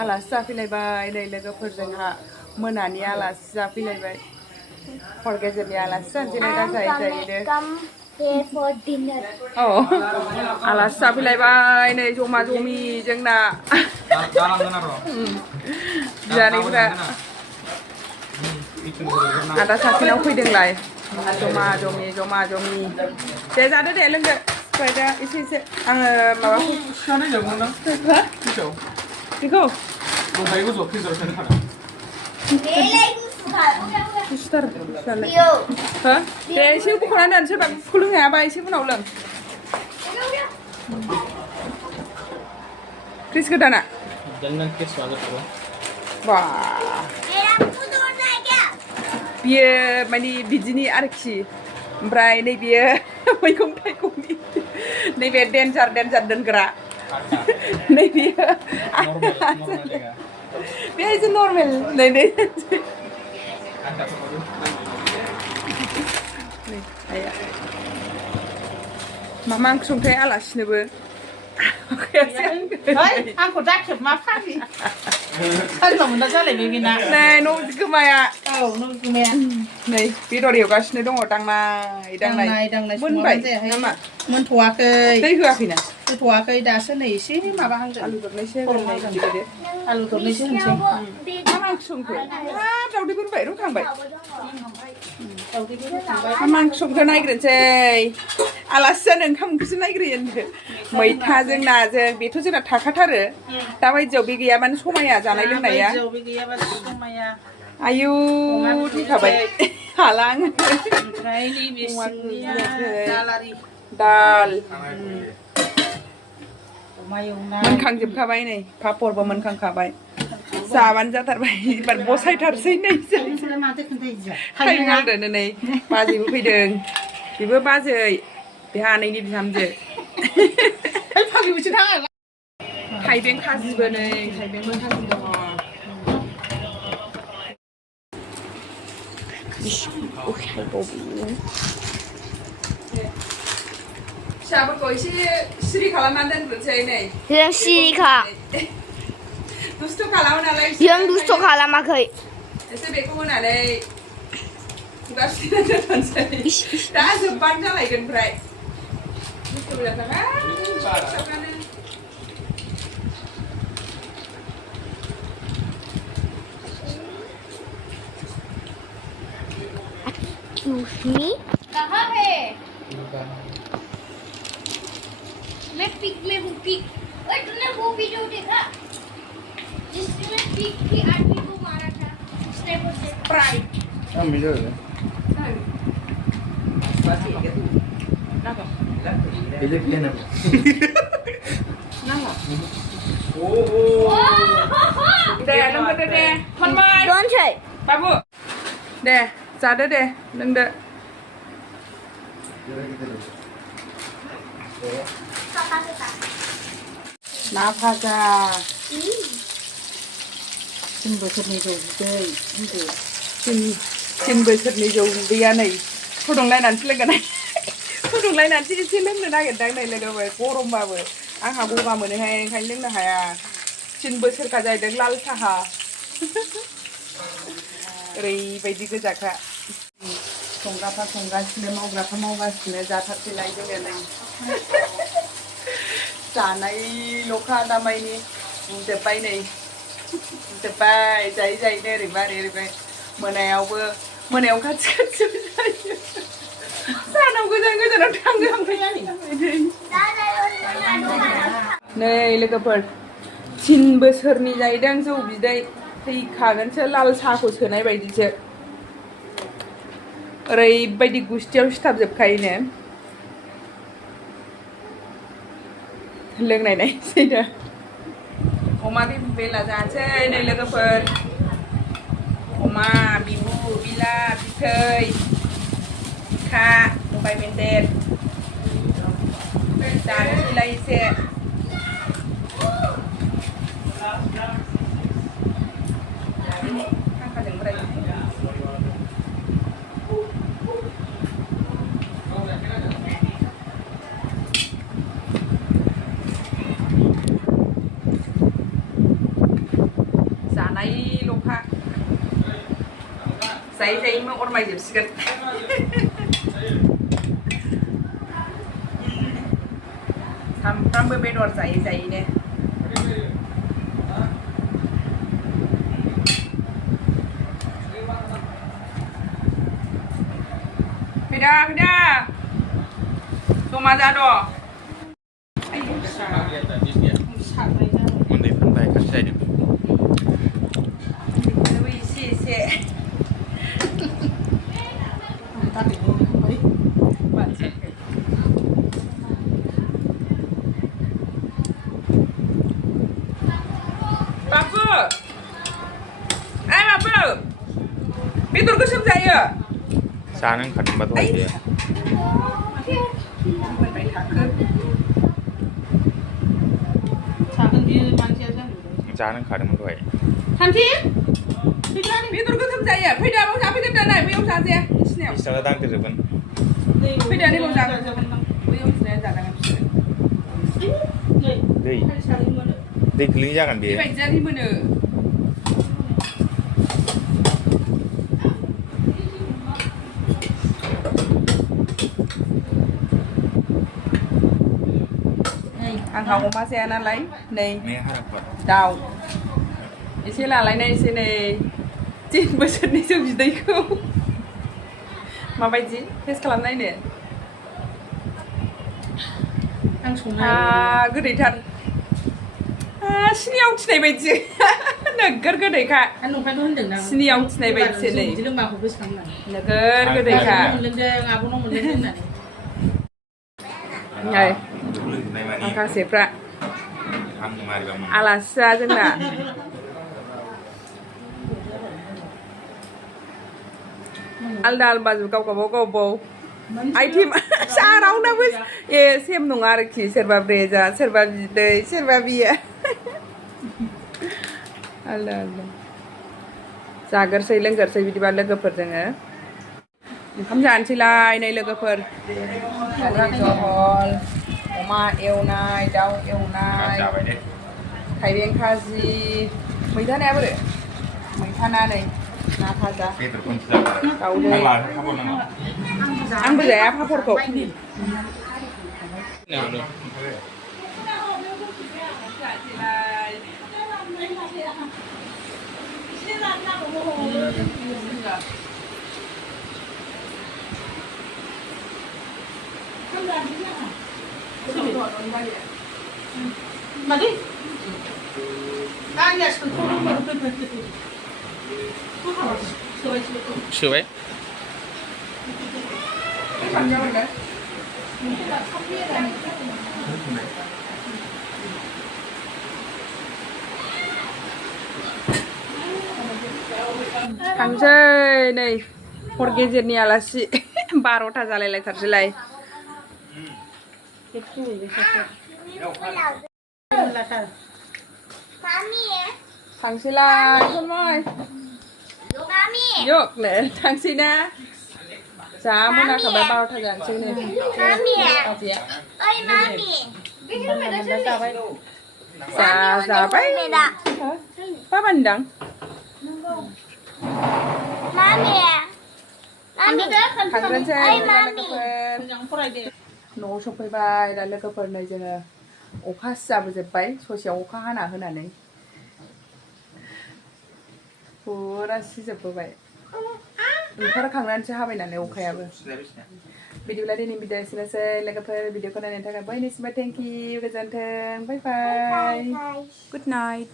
आलासि जाफैलायबाय नै लोगोफोरजोंहा मोनानि आलासि जाफैलायबाय हर गेजेरनि आलासि जानोसैलाय दा जायै औ आलासि जाफैलायबाय नै जमा जमि जोंना बियानैफ्रा आदा सासेनाव फैदोंलाय जमा जमि दे जादो दे लोंदो स्प्राइटआ एसे आङो माबाखौ बेखौ गुसुथार हो दे एसे बख'नानै दोनसै गुसुखौ लोंनो हायाबा एसे उनाव लों क्रिस गोदाना बा बियो माने बिदिनि आरोखि ओमफ्राय नैबेयो मैगं थाइगंनि नैबे डेन्जार दोनग्रा नैबेयो बे एसे नर्मेल नै मा ओंख्रि संथाय आलासिनोबो आंखौ दाखेब मा फाग्लि सानदुं मोनदा जालायबाय बेना नै न' गोमाया नै बेदर एवगासिनो दङ दांनाय मोनबाय नामा मोनथ'वाखै दै होआखैना होथ'वाखै दासो नै एसे माबाहांदों आलु दरनैसो आलु दरनैसो होनसै मा ओंख्रि संखो दावदैबो रुबाय रुखांबाय मा ओंख्रि संखो नायग्रोनोसै आलासि जानो ओंखाम ओंख्रिसो नायग्रोयो मैथाजों नाजों बेथ' जोंना थाखाथारो दा बायदियाव बे गैयाबानो समाया जानाय लोंनाया आयु थैखाबाय हाला आङो दाल मोनखांजोबखाबाय नै पापरबो मोनखांखाबाय जाबानो जाथारबाय एबार बसायथारसै नै थाइबें नै बाजैबो फैदों बेबो बाजै बेहा आनैनि बिहामजो थाइबें खाजिबो नै थाइबेंबो खाजि दङ फिसाफोरखौ एसे सिरि खालामनानै दोनग्रोनोसै नै जों सिरिखा दुस्थ' खालामो नालाय जों दुस्थ' खालामाखै एसे बेखौ होनानै खुगा सुनानै दोनसै दा जोब्बानो जालायगोन ओमफ्राय दुस्थ' जाथारा Excuse me? कहाँ है? मैं पिक हूँ पिक। और तुमने वो वीडियो देखा? जिसमें पिक की आदमी को मारा था। Step by step. प्राइड। हाँ मिलो है। इधर क्या ना? दे लोंदो दे फनमाय Don't say. बाबु दे जादो दे लोंदो ना भाजा 3 बोसोरनि जौ बिदै होनदो 3 बोसोरनि जौ बिदैया नै फुदुंलायनानैसो लोंगोन फुदुंलायनानैसो एसे लोंनो नागिरदां नै लोगोफोर गरमबाबो आंहा गगा मोनोहाय ओंखायनो लोंनो हाया 3 बोसोरखा जाहैदों लाल साहा ओरैबायदि गोजाखा संग्राफ्रा संगासिनो मावग्राफ्रा मावगासिनो जाथारसैलाय जोङो नै जानायल'खा दामायनि जोब्बाय नै जोब्बाय जायै जायैनो ओरैबा मोनायाव खाथि जायो सानाव गोजानाव थाङो ओमफ्राय नै लोगोफोर 3 बोसोरनि जाहैदों जौ बिदै थैखागोनसो लाल साहाखौ सोनाय बायदिसो ओरैबायदि गुस्थियाव सिथाबजोबखायोनो लोंनाय नायसैनो अमा बिबु बेला जानोसै नै लोगोफोर अमा बिबु बिला बिथै बिखा लगाय मेन्देर जानोसैलाय एसे जानायल'खा जायै जायै अरमायजोबसिगोन सामफ्रामबो बेदर जायै जायैनो फैदा जमा जाद' उन्दैफोरनि बाहाय खाथि जाहैदों एसे बाबु बेदर गोसोम जायो जानो ओंखारदोंबा दहाय बेयो मोनबाय थाखो सागोन बियो मानसिया जानो जानो ओंखारदोंमोन दहाय सान्थि बेदर गोसोम जायो फैदा बाव जाफैगोन दाना बैयाव जाजाया बिसिनायाव बिसिनाव दांदेरजोबगोन फैदा नैबाव जागोन बैयाव जिरायना जाजागोन दै गोलैनि जागोन बेयो बेबायदि जारि मोनो आंहा अमा जाया नालाय नै दाउ एसे लालायनायसै नै 3 बोसोरनि जौ बिदैखौ माबायदि टेस्ट खालामनायनो आं संनाय गोदैथार सिनियाव थिनाय बायदि नोगोर गोदैखा नंखायथ' होनदों सिनियाव थिनाय बायदिसो नै बिदि लोंबाखौ गोसोखांना नोगोर गोदैखा मोनलोंदों आब'नाव मोनलोंदों होननानै नै माखासेफ्रा आलासिया जोंना आलदा आलदा गाव गावबाव आइटेम रावनाबो सेम नङा आरोखि सोरबा ब्रेजा सोरबा बिदै सोरबा बियो आलदा आलदा जागोरसै लोंगोरसै बिदिबा लोगोफोरजों ओंखाम जानोसैलाय नै लोगोफोर दालि जहल अमा एवनाय दाउ एवनाय थाइबें भाजि मैथा बोरो मैथा ना नै ना भाजा दाउदै आंबो जाया पापरखौ Mari. Anya sekolah Sure. थांसै नै हर गेजेरनि आलासि 12टा जालायलायथारसैलाय थांसैलाय खनमय yok nih थांसैना जा मोनाखाबाय 12टा जानोसै नै बाजैया ओइ मामि जाबाय बाबा होनदां मामि थांग्रोनोसै ओइ मामि लोगोफोर न'आव सफैबाय दा लोगोफोर नै जोङो अखा सिजाबोजोब्बाय ससेयाव अखा हाना होनानै फुरा सिजोबबोबाय ओंखारखांनानैसो हाबाय नालाय अखायाबो बिदिब्ला दिनै बिदाय एसेनोसै लोगोफोर भिडिअखौ नायनायनि थाखाय बयनिसिमबो थेंक इउ गोजोन्थों बाय बाय गुड नाइट